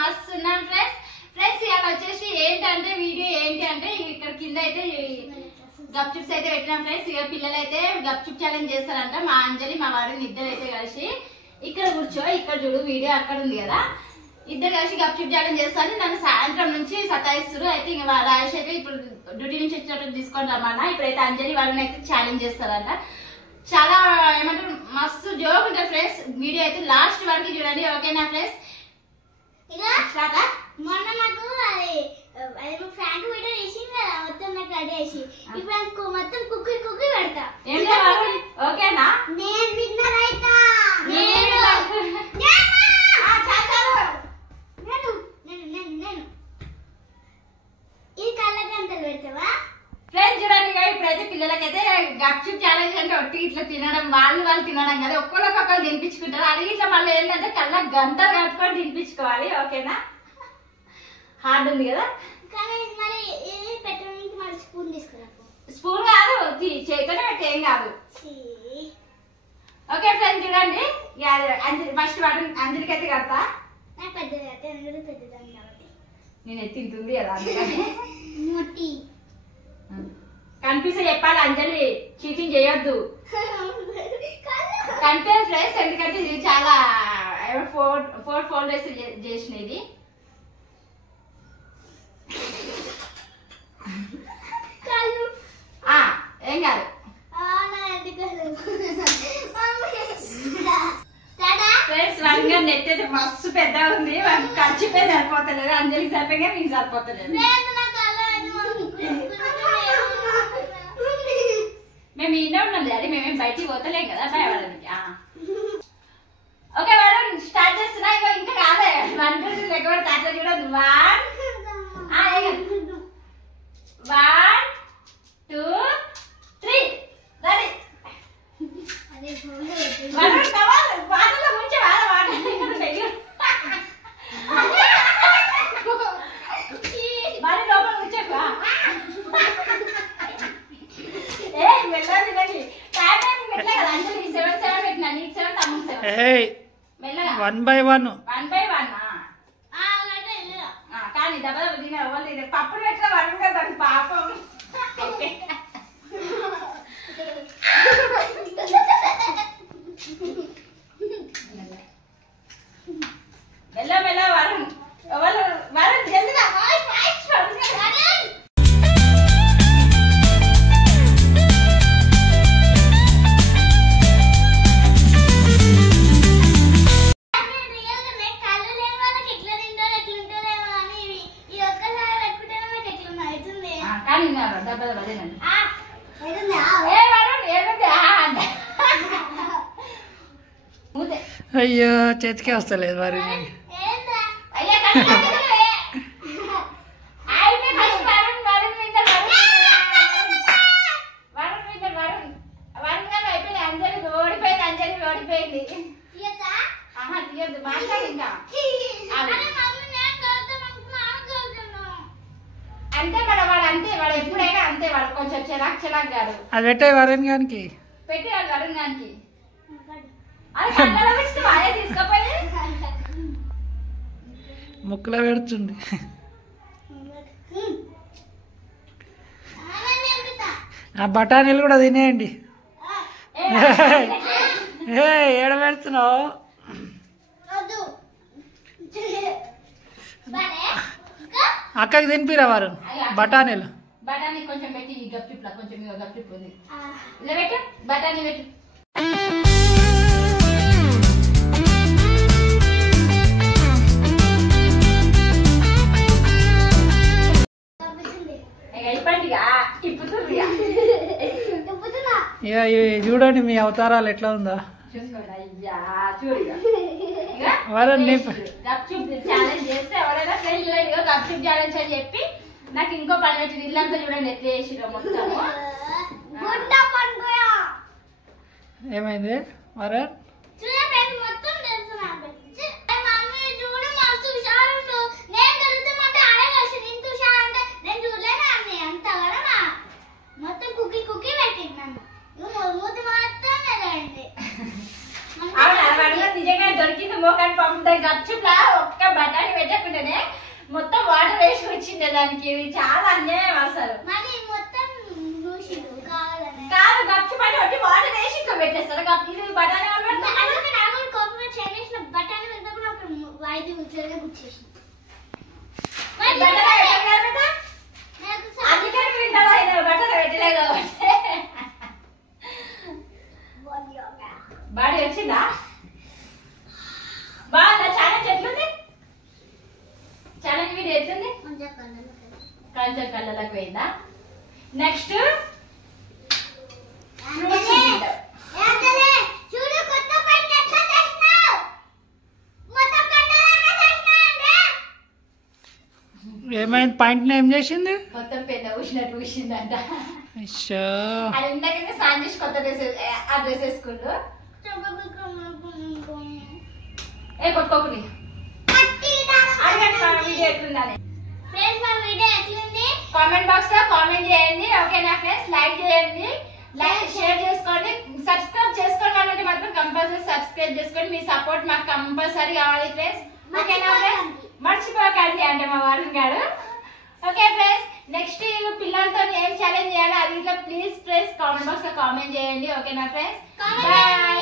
మస్తు ఉన్నాం friends. Friends ఇవాళ వచ్చేసి ఏంటంటే వీడియో ఏంటి అంటే ఇక్కడ కింద అయితే గప్చుప్స్ అయితే పెట్టినాం ఫ్రెండ్స్. ఇక పిల్లలు అయితే గప్చుప్ ఛాలెంజ్ చేస్తారంట. మా అంజలి మా వారిని ఇద్దరు అయితే కలిసి ఇక్కడ కూర్చో, ఇక్కడ చూడు వీడియో అక్కడ ఉంది కదా, ఇద్దరు కలిసి గప్చుప్ ఛాలెంజ్ చేస్తారు. నన్ను సాయంత్రం నుంచి సతాయిస్తారు. అయితే ఇంకా రాజేష్ అయితే ఇప్పుడు డ్యూటీ నుంచి వచ్చేటప్పుడు తీసుకొని రమ్మన్నా. ఇప్పుడైతే అంజలి వాళ్ళని అయితే ఛాలెంజ్ చేస్తారంట. చాలా ఏమంటారు మస్తు జోక్ ఉంటుంది ఫ్రెండ్స్. వీడియో అయితే లాస్ట్ వరకు చూడండి, ఓకేనా ఫ్రెండ్స్? మొన్న నాకు అది ఫ్రాంక్ వీడియో చేసింది కదా, మొత్తం నాకు రెడీ చేసి ఇప్పుడు మొత్తం కుక్కి కుక్కి పెడతా. ఓకేనా? నేను విన్నర్ అయితా. ఇది కళ్ళగంతలు పెడతావా ఫ్రెండ్స్? చూడండి ఇప్పుడైతే పిల్లలకైతే గప్చుప్ ఛాలెంజ్ అంటే ఒట్టి ఇట్లా తినడం, వాళ్ళు తినడం కదా, ఒక్కొక్కరు తినిపించుకుంటారు. అది ఇట్లా మళ్ళీ ఏంటంటే కళ్ళ గంటలు కట్టుకొని తినిపించుకోవాలి, ఓకేనా? హార్డ్ ఉంది కదా, కానీ మరి ఇది పెట్టడానికి మరి స్పూన్ తీసుకురా. స్పూన్ కాదు, చేతితోనే పెట్టి ఏం కాదు. ఓకే ఫ్రెండ్స్ చూడండి, ఫస్ట్ అంజలికి అయితే కడతా. నాకు పెద్దది అయితే అందరూ పెద్దదాన్ని కాబట్టి నేను తింటుంది కదా, అందుకని మొట్టి కనిపిస్తే చెప్పాలి. అంజలి చీటింగ్ చేయొద్దు కంటే ఫ్రెండ్స్, ఎందుకంటే ఇది చాలా 4 ఫోల్డర్స్ చేసిన ఇది. ఏం కాదు ఫ్రెండ్స్. వన్గా నెట్ అయితే మస్తు పెద్ద ఉంది, ఖర్చుపై సరిపోతలేదు. అంజలికి సరిపోయి మీకు సరిపోతలేదు. మేము ఇంట్లో ఉన్నాం డాడీ, మేమేం బయటికి పోతలేం కదా భయపడడానికి. ఓకే మేడం స్టార్ట్ చేస్తున్నా. ఇంకా కాదే 1 2 3 లెక్క పెడితే అట్లా చూడదు. 1 2 3 రెడీ. వాటర్లో ముంచే మరి లోపల ముంచా మెల్లగా తినండి. ఎట్లా కదా అంజలి 7 పెట్టినా, నీకు 7 తమ్ముడు 7 మెల్లగా 1 by 1 కానీ దెబ్బ తినే పప్పులు పెట్టిన వరం కదా పాపం. మెల్ల మెల్ల వరుణ్ వరుణ్ జల్దిగా అయ్యో చేతికే వస్తలేదు మరి. ఓడిపోయింది అంజలి, ఓడిపోయింది. తీయద్దు మాట్లాడి ఇంకా అంతే మన వాడు, అంతే వాడు ఎప్పుడైనా అంతే. వాడు కొంచెం చిరాక్ కాదు. అది పెట్టే వరుణ్ గానికి పెట్టి వాడు వరుణ్ గానికి అది కళ్ళలో పెట్టి వాడే తీసుకపోయి ముక్కులో పెడుతుంది. ఆ బఠానీలు కూడా తినేయండి. ఏడ పెడుతున్నావు? అక్కకి తినిపిరా వరుణ్ బఠానీలు. బఠానీ కొంచెం పెట్టి గప్చుప్లా కొంచెం గప్చుప్ ఉంది, ఇలా పెట్టు బఠానీ పెట్టు. చూడండి మీ అవతారాలు ఎట్లా ఉందా. వరుణ్ గప్చుప్ ఛాలెంజ్ చేస్తే ఎవరైనా గప్చుప్ ఛాలెంజ్ అని చెప్పి నాకు ఇంకో పని వచ్చింది. ఇల్లంతా చూడండి ఎట్లా చేసిరో మొత్తం. ఏమైంది వరుణ్? నిజంగా దొరికింది మోకాన్ని పంపుతాయి గప్చుప్లా ఒక్క బఠానీ పెట్టకుండానే మొత్తం వాటర్ వేసి వచ్చిండే దానికి. ఇది చాలా అన్యాయం అసలు. మరి మొత్తం చూసిండు కావాలని. కాదు గప్చుప్ అంటే ఒకటి వాటర్ వేసి ఇంకా పెట్టేస్తారు. ఇది బఠానీ వాళ్ళు పెడతారు. అందుకే నాకు కూడా కోపం వచ్చి ఏం చేసిన బఠానీ వెళ్తాను అక్కడ వాయిది ఉచ్చగా గుచ్చేసిన. బఠానీ పెట్టారు కదా, అందుకని వింటారా బఠానీ పెట్టలే కాబట్టి. బాడీ వచ్చిందా? బాగుందా ఛాలెంజ్? ఎట్లుంది ఛాలెంజ్ వీడియో? ఎట్లుంది? కొంచెం కళ్ళలోకి పోయిందా? నెక్స్ట్ చూడు కొత్త పండు ఎట్లా చేసినావు. మొత్తం పండులాగా చేసినావు. ఏమైంది? పాయింట్ ఏం చేసింది? మొత్తం పెద్ద ఊసినట్టు ఊసిందంట. అయ్యో అది ఇందాకైతే స్నానం చేసి కొత్త డ్రెస్ ఆ డ్రెస్ వేసుకుంటూ కొట్టుకోకుని వీడియో ఎట్లుందని ఫ్రెండ్స్ మా వీడియో ఎట్లుంది కామెంట్ బాక్స్ లో కామెంట్ చేయండి. ఓకేనా ఫ్రెండ్స్? లైక్ చేయండి, లైక్ షేర్ చేసుకోండి, సబ్స్క్రైబ్ చేసుకోండి. అంటే మాత్రం కంపల్సరీ సబ్స్క్రైబ్ చేసుకోండి. మీ సపోర్ట్ మాకు కంపల్సరీ కావాలి ఫ్రెండ్స్. ఓకేనా ఫ్రెండ్స్? మర్చిపోకండి అంటే మా వారు గారు. ఓకే ఫ్రెండ్స్, నెక్స్ట్ పిల్లలతో ఏం ఛాలెంజ్ చేయాలో అది ఇట్లా ప్లీజ్ ఫ్రెండ్స్ కామెంట్ బాక్స్ లో కామెంట్ చేయండి. ఓకేనా ఫ్రెండ్స్? బాయ్.